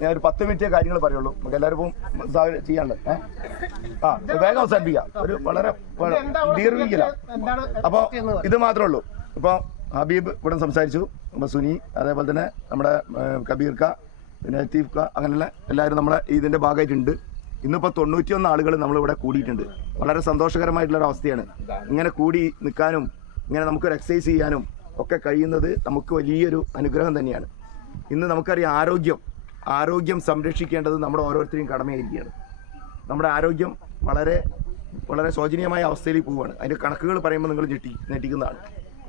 ഞാൻ ഒരു പത്ത് മിനിറ്റ് കാര്യങ്ങൾ പറയുള്ളൂ. നമുക്ക് എല്ലാവർക്കും ചെയ്യാണ്ട് ആ വേഗം അവസാനിപ്പിക്കാം. ഒരു വളരെ ദീർഘിക്കില്ല അപ്പോൾ ഇത് മാത്രമേ ഉള്ളൂ. ഇപ്പോൾ ഹബീബ് ഇവിടെ സംസാരിച്ചു. അപ്പോൾ സുനി അതേപോലെ തന്നെ നമ്മുടെ കബീർ കബീർക്ക പിന്നെ ലത്തീഫ് ക അങ്ങനെയുള്ള എല്ലാവരും നമ്മളെ ഇതിന്റെ ഭാഗമായിട്ടുണ്ട്. ഇന്നിപ്പോൾ തൊണ്ണൂറ്റിയൊന്ന് ആളുകൾ നമ്മളിവിടെ കൂടിയിട്ടുണ്ട്. വളരെ സന്തോഷകരമായിട്ടുള്ള ഒരു അവസ്ഥയാണ്. ഇങ്ങനെ കൂടി നിൽക്കാനും ഇങ്ങനെ നമുക്കൊരു എക്സസൈസ് ചെയ്യാനും ഒക്കെ കഴിയുന്നത് നമുക്ക് വലിയൊരു അനുഗ്രഹം തന്നെയാണ്. ഇന്ന് നമുക്കറിയാം ആരോഗ്യം ആരോഗ്യം സംരക്ഷിക്കേണ്ടത് നമ്മുടെ ഓരോരുത്തരെയും കടമയായിരിക്കുകയാണ്. നമ്മുടെ ആരോഗ്യം വളരെ വളരെ ശോചനീയമായ അവസ്ഥയിൽ പോവുകയാണ്. അതിന്റെ കണക്കുകൾ പറയുമ്പോൾ നിങ്ങൾ ഞെട്ടി ഞെട്ടിക്കുന്നതാണ്.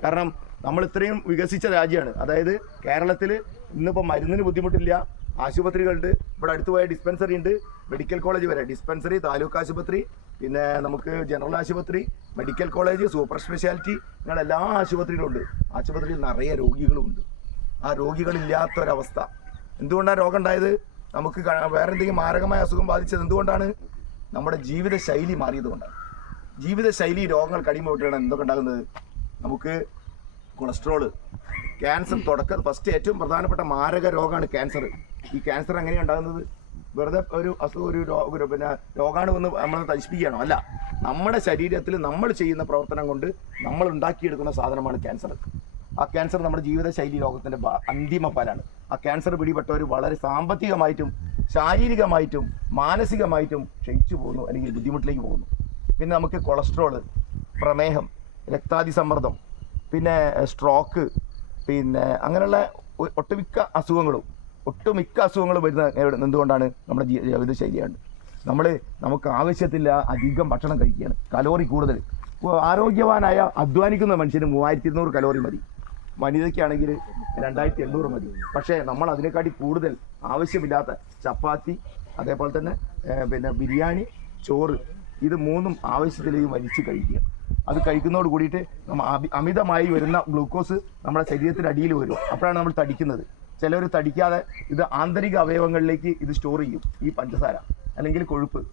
കാരണം നമ്മൾ ഇത്രയും വികസിച്ച രാജ്യമാണ്. അതായത് കേരളത്തിൽ ഇന്നിപ്പോൾ മരുന്നിന് ബുദ്ധിമുട്ടില്ല. ആശുപത്രികളുണ്ട്. ഇവിടെ അടുത്ത് പോയ ഡിസ്പെൻസറി ഉണ്ട്. മെഡിക്കൽ കോളേജ് വരെ. ഡിസ്പെൻസറി താലൂക്ക് ആശുപത്രി പിന്നെ നമുക്ക് ജനറൽ ആശുപത്രി മെഡിക്കൽ കോളേജ് സൂപ്പർ സ്പെഷ്യാലിറ്റി ഇങ്ങനെ എല്ലാ ആശുപത്രികളും ഉണ്ട് ആശുപത്രിയിൽ നിറയെ രോഗികളുമുണ്ട് ആ രോഗികളില്ലാത്തൊരവസ്ഥ. എന്തുകൊണ്ടാണ് രോഗം ഉണ്ടായത്? നമുക്ക് വേറെ എന്തെങ്കിലും മാരകമായ അസുഖം ബാധിച്ചത് എന്തുകൊണ്ടാണ്? നമ്മുടെ ജീവിത ശൈലി മാറിയത് കൊണ്ടാണ്. ജീവിത ശൈലി രോഗങ്ങൾ കടിമൂട്ടാണ് എന്തൊക്കെ ഉണ്ടാകുന്നത്? നമുക്ക് കൊളസ്ട്രോൾ ക്യാൻസർ തുടക്ക ഫസ്റ്റ് ഏറ്റവും പ്രധാനപ്പെട്ട മാരക രോഗമാണ് ക്യാൻസർ ഈ ക്യാൻസർ എങ്ങനെയാണ് ഉണ്ടാകുന്നത്? വെറുതെ ഒരു അസുഖം ഒരു രോഗ പിന്നെ രോഗാണു വന്ന് നമ്മൾ നശിപ്പിക്കുകയാണോ? അല്ല. നമ്മുടെ ശരീരത്തിൽ നമ്മൾ ചെയ്യുന്ന പ്രവർത്തനം കൊണ്ട് നമ്മൾ ഉണ്ടാക്കിയെടുക്കുന്ന സാധനമാണ് ക്യാൻസർ ആ ക്യാൻസർ നമ്മുടെ ജീവിതശൈലി രോഗത്തിന്റെ അന്തിമ ഫലമാണ്. ആ ക്യാൻസർ പിടിപെട്ടവർ വളരെ സാമ്പത്തികമായിട്ടും ശാരീരികമായിട്ടും മാനസികമായിട്ടും ക്ഷയിച്ചു പോകുന്നു അല്ലെങ്കിൽ ബുദ്ധിമുട്ടിലേക്ക് പോകുന്നു. പിന്നെ നമുക്ക് കൊളസ്ട്രോൾ പ്രമേഹം രക്താതിസമ്മർദ്ദം പിന്നെ സ്ട്രോക്ക് പിന്നെ അങ്ങനെയുള്ള ഒട്ടുമിക്ക അസുഖങ്ങളും ഒട്ടുമിക്ക അസുഖങ്ങളും വരുന്ന എന്തുകൊണ്ടാണ്? നമ്മുടെ ജീവിതശൈലിയാണ് നമ്മൾ നമുക്ക് ആവശ്യത്തില്ല അധികം ഭക്ഷണം കഴിക്കുകയാണ്. കലോറി കൂടുതൽ. ആരോഗ്യവാനായ അധ്വാനിക്കുന്ന മനുഷ്യന് മൂവായിരത്തി ഇരുന്നൂറ് കലോറി മതി. വനിതയ്ക്കാണെങ്കിൽ രണ്ടായിരത്തി എണ്ണൂറ് മതി. പക്ഷേ നമ്മൾ അതിനെക്കാട്ടി കൂടുതൽ ആവശ്യമില്ലാത്ത ചപ്പാത്തി അതേപോലെ തന്നെ പിന്നെ ബിരിയാണി ചോറ് ഇത് മൂന്നും ആവശ്യത്തിലേക്ക് വലിച്ചു കഴിക്കുക. അത് കഴിക്കുന്നതോട് കൂടിയിട്ട് നമ്മൾ അമി- അമിതമായി വരുന്ന ഗ്ലൂക്കോസ് നമ്മുടെ ശരീരത്തിന്റെ അടിയിൽ വരും. അപ്പോഴാണ് നമ്മൾ തടിക്കുന്നത്. ചിലർ തടിക്കാതെ ഇത് ആന്തരിക അവയവങ്ങളിലേക്ക് ഇത് സ്റ്റോർ ചെയ്യും. ഈ പഞ്ചസാര അല്ലെങ്കിൽ കൊഴുപ്പ്.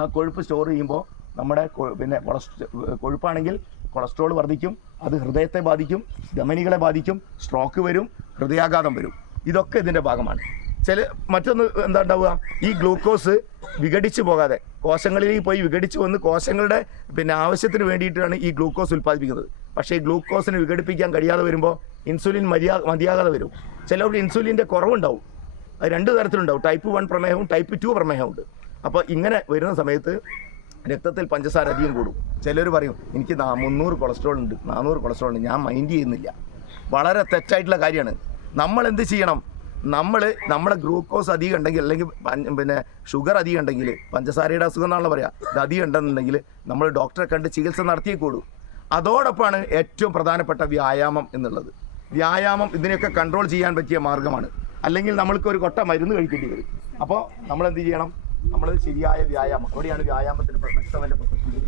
ആ കൊഴുപ്പ് സ്റ്റോർ ചെയ്യുമ്പോൾ നമ്മുടെ പിന്നെ കൊളസ്ട്രോ കൊഴുപ്പാണെങ്കിൽ കൊളസ്ട്രോൾ വർദ്ധിക്കും അത് ഹൃദയത്തെ ബാധിക്കും ധമനികളെ ബാധിക്കും സ്ട്രോക്ക് വരും ഹൃദയാഘാതം വരും. ഇതൊക്കെ ഇതിന്റെ ഭാഗമാണ്. ചില മറ്റൊന്ന് എന്താ ഉണ്ടാവുക? ഈ ഗ്ലൂക്കോസ് വിഘടിച്ചു പോകാതെ കോശങ്ങളിലേക്ക് പോയി വിഘടിച്ചു വന്ന് കോശങ്ങളുടെ പിന്നെ ആവശ്യത്തിന് വേണ്ടിയിട്ടാണ് ഈ ഗ്ലൂക്കോസ് ഉൽപ്പാദിപ്പിക്കുന്നത്. പക്ഷേ ഈ ഗ്ലൂക്കോസിന് വിഘടിപ്പിക്കാൻ കഴിയാതെ വരുമ്പോൾ ഇൻസുലിൻ മതിയാ മതിയാകാതെ വരും. ചിലവർക്ക് ഇൻസുലിന്റെ കുറവുണ്ടാവും. അത് രണ്ട് തരത്തിലുണ്ടാവും. ടൈപ്പ് വൺ പ്രമേഹവും ടൈപ്പ് ടു പ്രമേഹവും ഉണ്ട്. അപ്പോൾ ഇങ്ങനെ വരുന്ന സമയത്ത് രക്തത്തിൽ പഞ്ചസാര അധികം കൂടും. ചിലർ പറയും എനിക്ക് മുന്നൂറ് കൊളസ്ട്രോൾ ഉണ്ട്. നാനൂറ് കൊളസ്ട്രോൾ ഉണ്ട്. ഞാൻ മൈൻഡ് ചെയ്യുന്നില്ല. വളരെ തെറ്റായിട്ടുള്ള കാര്യമാണ്. നമ്മൾ എന്ത് ചെയ്യണം? നമ്മൾ നമ്മുടെ ഗ്ലൂക്കോസ് അധികം ഉണ്ടെങ്കിൽ അല്ലെങ്കിൽ പിന്നെ ഷുഗർ അധികം ഉണ്ടെങ്കിൽ പഞ്ചസാരയുടെ അസുഖം എന്നാണല്ലോ പറയാം. ഇത് അധികം ഉണ്ടെന്നുണ്ടെങ്കിൽ നമ്മൾ ഡോക്ടറെ കണ്ട് ചികിത്സ നടത്തിയേ കൂടും. അതോടൊപ്പമാണ് ഏറ്റവും പ്രധാനപ്പെട്ട വ്യായാമം എന്നുള്ളത്. വ്യായാമം ഇതിനെയൊക്കെ കൺട്രോൾ ചെയ്യാൻ പറ്റിയ മാർഗമാണ് അല്ലെങ്കിൽ നമ്മൾക്ക് ഒരു കൊട്ട മരുന്ന് കഴിക്കേണ്ടി വരും. അപ്പോൾ നമ്മൾ എന്ത് ചെയ്യണം? നമ്മൾ ശരിയായ വ്യായാമം. അവിടെയാണ് വ്യായാമത്തിന് മെക്സവന്റെ പ്രസക്തി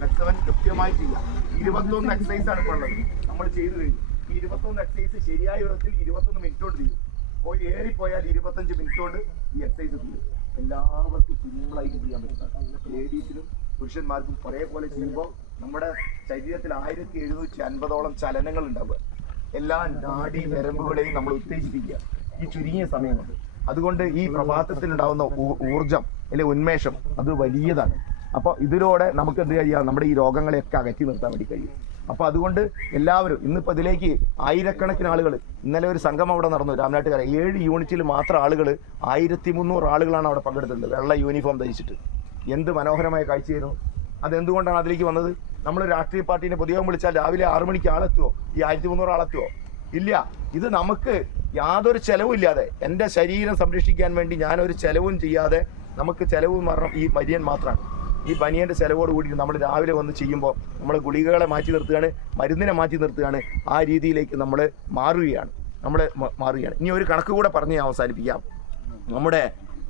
മെക്സവൻ കൃത്യമായി ചെയ്യാം. ഇരുപത്തൊന്ന് എക്സസൈസ് ആണ് ഇപ്പോൾ ഉള്ളത്. നമ്മൾ ചെയ്തു കഴിഞ്ഞു. ഈ ഇരുപത്തൊന്ന് എക്സസൈസ് ശരിയായ വിധത്തിൽ ഇരുപത്തൊന്ന് മിനിറ്റ് കൊണ്ട് ചെയ്യും. പോയി ഏറിപ്പോയാൽ ഇരുപത്തഞ്ച് മിനിറ്റ് കൊണ്ട് ഈ എക്സസൈസ് ചെയ്യും. എല്ലാവർക്കും സിമ്പിളായിട്ട് ചെയ്യാൻ പറ്റും. ലേഡീസിനും പുരുഷന്മാർക്കും ഒരേപോലെ ചെയ്യുമ്പോൾ നമ്മുടെ ശരീരത്തിൽ ആയിരത്തി എഴുന്നൂറ്റി അൻപതോളം ചലനങ്ങൾ ഉണ്ടാവുക. എല്ലാ നാഡീ നരമ്പുകളെയും നമ്മൾ ഉത്തേജിപ്പിക്കുക. ഈ ചുരുങ്ങിയ സമയം കൊണ്ട് അതുകൊണ്ട് ഈ പ്രഭാതത്തിൽ ഉണ്ടാകുന്ന ഊർജം അല്ലെങ്കിൽ ഉന്മേഷം അത് വലിയതാണ്. അപ്പോൾ ഇതിലൂടെ നമുക്ക് എന്ത് കഴിയാം? നമ്മുടെ ഈ രോഗങ്ങളെയൊക്കെ അകറ്റി നിർത്താൻ വേണ്ടി കഴിയും. അപ്പോൾ അതുകൊണ്ട് എല്ലാവരും ഇന്നിപ്പോ ഇതിലേക്ക് ആയിരക്കണക്കിന് ആളുകൾ ഇന്നലെ ഒരു സംഘം അവിടെ നടന്നു. രാമനാട്ടുകാര ഏഴ് യൂണിറ്റിൽ മാത്രം ആളുകൾ ആയിരത്തി മുന്നൂറ് ആളുകളാണ് അവിടെ പങ്കെടുത്തിട്ടുണ്ട് വെള്ള യൂണിഫോം ധരിച്ചിട്ട്. എന്ത് മനോഹരമായ കാഴ്ചയായിരുന്നു. അതെന്തുകൊണ്ടാണ് അതിലേക്ക് വന്നത്? നമ്മൾ രാഷ്ട്രീയ പാർട്ടീനെ പൊതുയോഗം വിളിച്ചാൽ രാവിലെ ആറു മണിക്ക് ആളെത്തുവോ? ഈ ആയിരത്തി മുന്നൂറ് ആളെത്തുവോ? ഇല്ല. ഇത് നമുക്ക് യാതൊരു ചെലവും ഇല്ലാതെ എന്റെ ശരീരം സംരക്ഷിക്കാൻ വേണ്ടി ഞാനൊരു ചെലവും ചെയ്യാതെ നമുക്ക് ചെലവും മരണം ഈ മരിയൻ മാത്രമാണ്. ഈ പനിയന്റെ ചിലവോട് കൂടി നമ്മൾ രാവിലെ വന്ന് ചെയ്യുമ്പോൾ നമ്മൾ ഗുളികകളെ മാറ്റി നിർത്തുകയാണ് മരുന്നിനെ മാറ്റി നിർത്തുകയാണ് ആ രീതിയിലേക്ക് നമ്മൾ മാറുകയാണ്. നമ്മൾ മാറുകയാണ്. ഇനി ഒരു കണക്ക് കൂടെ പറഞ്ഞ് അവസാനിപ്പിക്കാം. നമ്മുടെ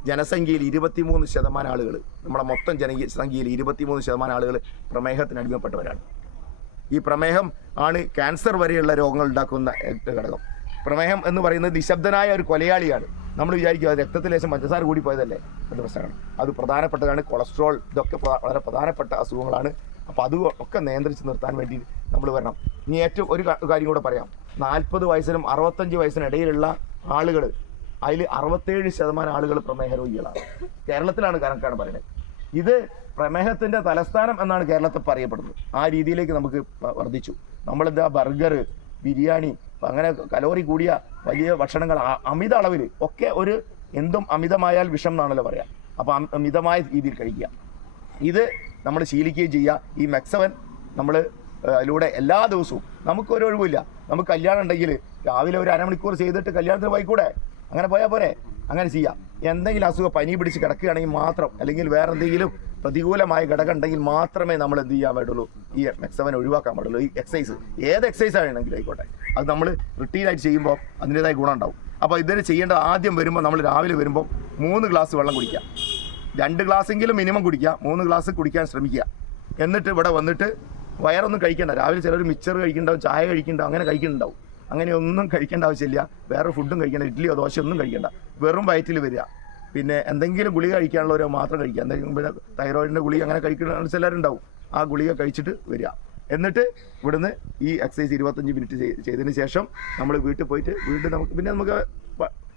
ജനസംഖ്യയിൽ ഇരുപത്തിമൂന്ന് ശതമാനം ആളുകൾ നമ്മുടെ മൊത്തം ജനസംഖ്യയിൽ ഇരുപത്തിമൂന്ന് ശതമാനം ആളുകൾ പ്രമേഹത്തിന് അടിമപ്പെട്ടവരാണ്. ഈ പ്രമേഹം ആണ് ക്യാൻസർ വരെയുള്ള രോഗങ്ങൾ ഉണ്ടാക്കുന്ന ഘടകം. പ്രമേഹം എന്ന് പറയുന്നത് നിശബ്ദനായ ഒരു കൊലയാളിയാണ്. നമ്മൾ വിചാരിക്കുക അത് രക്തത്തിൽ പഞ്ചസാര കൂടി പോയതല്ലേ? അത് പ്രശ്നമാണ്. അത് പ്രധാനപ്പെട്ടതാണ് കൊളസ്ട്രോൾ ഇതൊക്കെ വളരെ പ്രധാനപ്പെട്ട അസുഖങ്ങളാണ്. അപ്പോൾ അത് ഒക്കെ നിയന്ത്രിച്ച് നിർത്താൻ വേണ്ടി നമ്മൾ വരണം. ഇനി ഏറ്റവും ഒരു കാര്യം കൂടെ പറയാം. നാൽപ്പത് വയസ്സിനും അറുപത്തഞ്ച് വയസ്സിനും ഇടയിലുള്ള ആളുകൾ അതിൽ അറുപത്തേഴ് ശതമാനം ആളുകൾ പ്രമേഹ രോഗികളാണ്. കേരളത്തിലാണ് കണക്കാണ് പറയുന്നത്. ഇത് പ്രമേഹത്തിന്റെ തലസ്ഥാനം എന്നാണ് കേരളത്തിൽ പറയപ്പെടുന്നത്. ആ രീതിയിലേക്ക് നമുക്ക് വർദ്ധിച്ചു. നമ്മളെന്താ ബർഗർ ബിരിയാണി അങ്ങനെ കലോറി കൂടിയ വലിയ ഭക്ഷണങ്ങൾ അമിത അളവിൽ ഒക്കെ ഒരു എന്തും അമിതമായാൽ വിഷം എന്നാണല്ലോ പറയാം. അപ്പൊ അമിതമായ മിതമായ രീതിയിൽ കഴിക്കുക. ഇത് നമ്മൾ ശീലിക്കുകയും ചെയ്യുക. ഈ മെക്സവൻ നമ്മൾ അതിലൂടെ എല്ലാ ദിവസവും നമുക്ക് ഒരു ഒഴിവില്ല നമുക്ക് കല്യാണം ഉണ്ടെങ്കിൽ രാവിലെ ഒരു അരമണിക്കൂർ ചെയ്തിട്ട് കല്യാണത്തിന് പോയിക്കൂടെ? അങ്ങനെ പോയാൽ പോരെ? അങ്ങനെ ചെയ്യാം. എന്തെങ്കിലും അസുഖം പനി പിടിച്ച് കിടക്കുകയാണെങ്കിൽ മാത്രം അല്ലെങ്കിൽ വേറെ എന്തെങ്കിലും പ്രതികൂലമായ ഘടകം ഉണ്ടെങ്കിൽ മാത്രമേ നമ്മൾ എന്ത് ചെയ്യാൻ പാടുള്ളൂ? ഈ മെക്സവൻ ഒഴിവാക്കാൻ പാടുള്ളൂ. ഈ എക്സസൈസ് ഏത് എക്സസൈസ് ആണെങ്കിലും ആയിക്കോട്ടെ. അത് നമ്മൾ റിട്ടീനായിട്ട് ചെയ്യുമ്പോൾ അതിന്റെതായ ഗുണം ഉണ്ടാവും. അപ്പോൾ ഇതിന് ചെയ്യേണ്ടത് ആദ്യം വരുമ്പോൾ നമ്മൾ രാവിലെ വരുമ്പോൾ മൂന്ന് ഗ്ലാസ് വെള്ളം കുടിക്കുക. രണ്ട് ഗ്ലാസ്സെങ്കിലും മിനിമം കുടിക്കുക. മൂന്ന് ഗ്ലാസ് കുടിക്കാൻ ശ്രമിക്കുക. എന്നിട്ട് ഇവിടെ വന്നിട്ട് വയറൊന്നും കഴിക്കണ്ട. രാവിലെ ചിലർ മിച്ചർ കഴിക്കുന്നുണ്ടാവും ചായ കഴിക്കുന്നുണ്ടാവും അങ്ങനെ കഴിക്കുന്നുണ്ടാവും. അങ്ങനെ ഒന്നും കഴിക്കേണ്ട ആവശ്യമില്ല. വേറെ ഫുഡും കഴിക്കേണ്ട ഇഡ്ഡലിയോ ദോശയോ ഒന്നും കഴിക്കണ്ട. വെറും വയറ്റിൽ വരിക. പിന്നെ എന്തെങ്കിലും ഗുളിക കഴിക്കാനുള്ളവരോ മാത്രം കഴിക്കുക. എന്തെങ്കിലും പിന്നെ തൈറോയിഡിന്റെ ഗുളിക അങ്ങനെ കഴിക്കുന്ന ചിലരുണ്ടാവും. ആ ഗുളിക കഴിച്ചിട്ട് വരിക. എന്നിട്ട് ഇവിടുന്ന് ഈ എക്സസൈസ് ഇരുപത്തഞ്ച് മിനിറ്റ് ചെയ്- ചെയ്തതിന് ശേഷം നമ്മൾ വീട്ടിൽ പോയിട്ട് വീണ്ടും നമുക്ക് പിന്നെ നമുക്ക്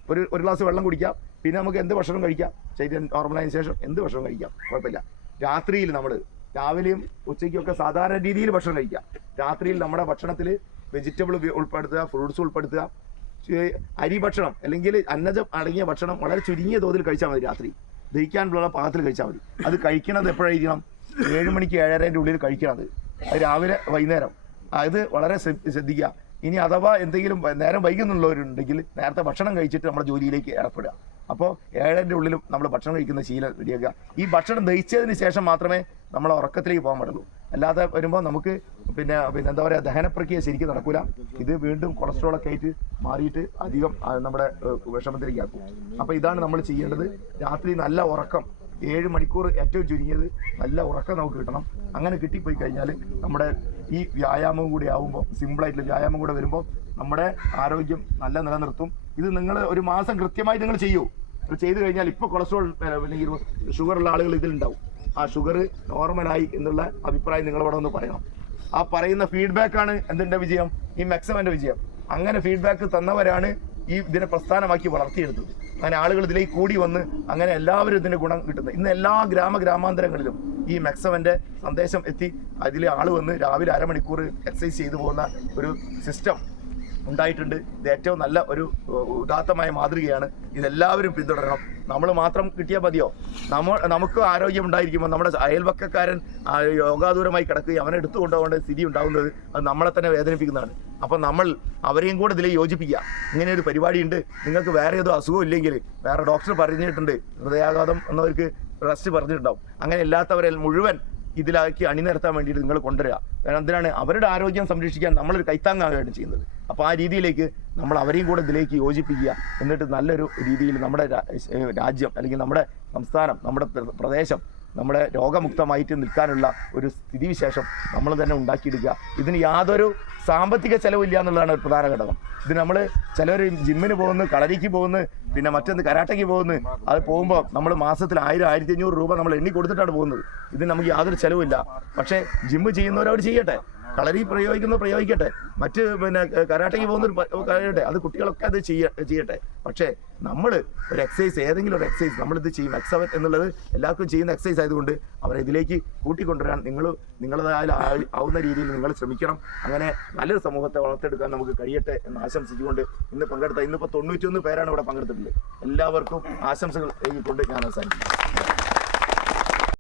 ഒരു ഒരു ഗ്ലാസ് വെള്ളം കുടിക്കാം. പിന്നെ നമുക്ക് എന്ത് ഭക്ഷണം കഴിക്കാം? ശരീരം നോർമലായതിനു ശേഷം എന്ത് ഭക്ഷണം കഴിക്കാം? കുഴപ്പമില്ല. രാത്രിയിൽ നമ്മൾ രാവിലെയും ഉച്ചയ്ക്കും ഒക്കെ സാധാരണ രീതിയിൽ ഭക്ഷണം കഴിക്കാം. രാത്രിയിൽ നമ്മുടെ ഭക്ഷണത്തിൽ വെജിറ്റബിൾ ഉൾപ്പെടുത്തുക ഫ്രൂട്ട്സ് ഉൾപ്പെടുത്തുക. അരി ഭക്ഷണം അല്ലെങ്കിൽ അന്നജം അടങ്ങിയ ഭക്ഷണം വളരെ ചുരുങ്ങിയ തോതിൽ കഴിച്ചാൽ മതി രാത്രി. ദഹിക്കാനുള്ള പാകത്തിൽ കഴിച്ചാൽ മതി. അത് കഴിക്കണത് എപ്പോഴായിരിക്കണം ഏഴ് മണിക്ക് ഏഴരേന്റെ ഉള്ളിൽ കഴിക്കണത് രാവിലെ വൈകുന്നേരം. അത് വളരെ ശ്രദ്ധ- ശ്രദ്ധിക്കുക. ഇനി അഥവാ എന്തെങ്കിലും നേരം വൈകുന്നുള്ളവരുണ്ടെങ്കിൽ നേരത്തെ ഭക്ഷണം കഴിച്ചിട്ട് നമ്മുടെ ജോലിയിലേക്ക് ഏർപ്പെടുക. അപ്പോൾ ഏഴന്റെ ഉള്ളിലും നമ്മൾ ഭക്ഷണം കഴിക്കുന്ന ശീലം റെഡിയാക്കുക. ഈ ഭക്ഷണം ദഹിച്ചതിന് ശേഷം മാത്രമേ നമ്മൾ ഉറക്കത്തിലേക്ക് പോകാൻ പാടുള്ളൂ. അല്ലാതെ വരുമ്പോൾ നമുക്ക് പിന്നെ പിന്നെ എന്താ പറയുക ദഹന പ്രക്രിയ ശരിക്കും നടക്കൂല. ഇത് വീണ്ടും കൊളസ്ട്രോൾ ഒക്കെ ആയിട്ട് മാറിയിട്ട് അധികം നമ്മുടെ വിഷമത്തിലേക്ക് ആക്കും. അപ്പോൾ ഇതാണ് നമ്മൾ ചെയ്യേണ്ടത്. രാത്രി നല്ല ഉറക്കം ഏഴ് മണിക്കൂർ ഏറ്റവും ചുരുങ്ങിയത് നല്ല ഉറക്കം നമുക്ക് കിട്ടണം. അങ്ങനെ കിട്ടിപ്പോയി കഴിഞ്ഞാൽ നമ്മുടെ ഈ വ്യായാമം കൂടി ആവുമ്പോൾ സിമ്പിളായിട്ടുള്ള വ്യായാമം കൂടെ വരുമ്പോൾ നമ്മുടെ ആരോഗ്യം നല്ല നിലനിർത്തും. ഇത് നിങ്ങൾ ഒരു മാസം കൃത്യമായി നിങ്ങൾ ചെയ്യൂ. ചെയ്തു കഴിഞ്ഞാൽ ഇപ്പോൾ കൊളസ്ട്രോൾ ഷുഗർ ഉള്ള ആളുകൾ ഇതിലുണ്ടാവും. ആ ഷുഗർ നോർമലായി എന്നുള്ള അഭിപ്രായം നിങ്ങളോട് ഒന്ന് പറയണം. ആ പറയുന്ന ഫീഡ്ബാക്കാണ് എന്തിന്റെ വിജയം? ഈ മെക്സമന്റെ വിജയം. അങ്ങനെ ഫീഡ്ബാക്ക് തന്നവരാണ് ഈ ഇതിനെ പ്രസ്ഥാനമാക്കി വളർത്തിയെടുത്തത്. അങ്ങനെ ആളുകൾ ഇതിലേക്ക് കൂടി വന്ന് അങ്ങനെ എല്ലാവരും ഇതിന്റെ ഗുണം കിട്ടുന്നത്. ഇന്ന് എല്ലാ ഗ്രാമ ഗ്രാമാന്തരങ്ങളിലും ഈ മെക്സവന്റെ സന്ദേശം എത്തി. അതിൽ ആൾ വന്ന് രാവിലെ അരമണിക്കൂർ എക്സസൈസ് ചെയ്തു പോകുന്ന ഒരു സിസ്റ്റം ഉണ്ടായിട്ടുണ്ട്. ഇത് ഏറ്റവും നല്ല ഒരു ഉദാത്തമായ മാതൃകയാണ്. ഇതെല്ലാവരും പിന്തുടരണം. നമ്മൾ മാത്രം കിട്ടിയാൽ മതിയോ? നമ്മ നമുക്ക് ആരോഗ്യം ഉണ്ടായിരിക്കുമ്പോൾ നമ്മുടെ അയൽവക്കക്കാരൻ യോഗാദൂരമായി കിടക്കുകയും അവനെ എടുത്തു കൊണ്ടുപോകേണ്ട സ്ഥിതി ഉണ്ടാകുന്നത് അത് നമ്മളെ തന്നെ വേദനിപ്പിക്കുന്നതാണ്. അപ്പം നമ്മൾ അവരെയും കൂടെ ഇതിൽ യോജിപ്പിക്കുക. ഇങ്ങനെ ഒരു പരിപാടിയുണ്ട്. നിങ്ങൾക്ക് വേറെ ഏതോ അസുഖം ഇല്ലെങ്കിൽ വേറെ ഡോക്ടർ പറഞ്ഞിട്ടുണ്ട്. ഹൃദയാഘാതം എന്നവർക്ക് റെസ്റ്റ് പറഞ്ഞിട്ടുണ്ടാവും. അങ്ങനെ ഇല്ലാത്തവരെ മുഴുവൻ ഇതിലാക്കി അണിനിരത്താൻ വേണ്ടിയിട്ട് നിങ്ങൾ കൊണ്ടുവരിക. കാരണം എന്തിനാണ്? അവരുടെ ആരോഗ്യം സംരക്ഷിക്കാൻ നമ്മളൊരു കൈത്താങ്ങാകുകയാണ് ചെയ്യുന്നത്. അപ്പോൾ ആ രീതിയിലേക്ക് നമ്മൾ അവരെയും കൂടെ ഇതിലേക്ക് യോജിപ്പിക്കുക. എന്നിട്ട് നല്ലൊരു രീതിയിൽ നമ്മുടെ രാജ്യം അല്ലെങ്കിൽ നമ്മുടെ സംസ്ഥാനം നമ്മുടെ പ്രദേശം നമ്മുടെ രോഗമുക്തമായിട്ട് നിൽക്കാനുള്ള ഒരു സ്ഥിതിവിശേഷം നമ്മൾ തന്നെ ഉണ്ടാക്കിയെടുക്കുക. ഇതിന് യാതൊരു സാമ്പത്തിക ചെലവില്ല എന്നുള്ളതാണ് ഒരു പ്രധാന ഘടകം. ഇത് നമ്മൾ ചിലർ ജിമ്മിന് പോകുന്നു കളരിക്ക് പോകുന്നു പിന്നെ മറ്റൊന്ന് കരാട്ടയ്ക്ക് പോകുന്നു. അത് പോകുമ്പോൾ നമ്മൾ മാസത്തിൽ ആയിരം ആയിരത്തി അഞ്ഞൂറ് രൂപ നമ്മൾ എണ്ണി കൊടുത്തിട്ടാണ് പോകുന്നത്. ഇതിന് നമുക്ക് യാതൊരു ചെലവില്ല പക്ഷേ ജിമ്മ് ചെയ്യുന്നവരവർ ചെയ്യട്ടെ. കളരി പ്രയോഗിക്കുന്നത് പ്രയോഗിക്കട്ടെ. മറ്റ് പിന്നെ കരാട്ടയ്ക്ക് പോകുന്ന കഴിയട്ടെ അത് കുട്ടികളൊക്കെ അത് ചെയ്യ ചെയ്യട്ടെ. പക്ഷേ നമ്മൾ ഒരു എക്സസൈസ് ഏതെങ്കിലും ഒരു എക്സസൈസ് നമ്മളിത് ചെയ്യും. എക്സവൻ എന്നുള്ളത് എല്ലാവർക്കും ചെയ്യുന്ന എക്സസൈസ് ആയതുകൊണ്ട് അവരെ ഇതിലേക്ക് കൂട്ടിക്കൊണ്ടുവരാൻ നിങ്ങൾ നിങ്ങളതായ ആവുന്ന രീതിയിൽ നിങ്ങൾ ശ്രമിക്കണം. അങ്ങനെ നല്ലൊരു സമൂഹത്തെ വളർത്തെടുക്കാൻ നമുക്ക് കഴിയട്ടെ എന്ന് ആശംസിച്ചുകൊണ്ട് ഇന്ന് പങ്കെടുത്ത ഇന്നിപ്പോൾ തൊണ്ണൂറ്റൊന്ന് പേരാണ് ഇവിടെ പങ്കെടുത്തിട്ടുള്ളത്. എല്ലാവർക്കും ആശംസകൾ എഴുതിക്കൊണ്ട് ഞാൻ അവസാനിപ്പിക്കും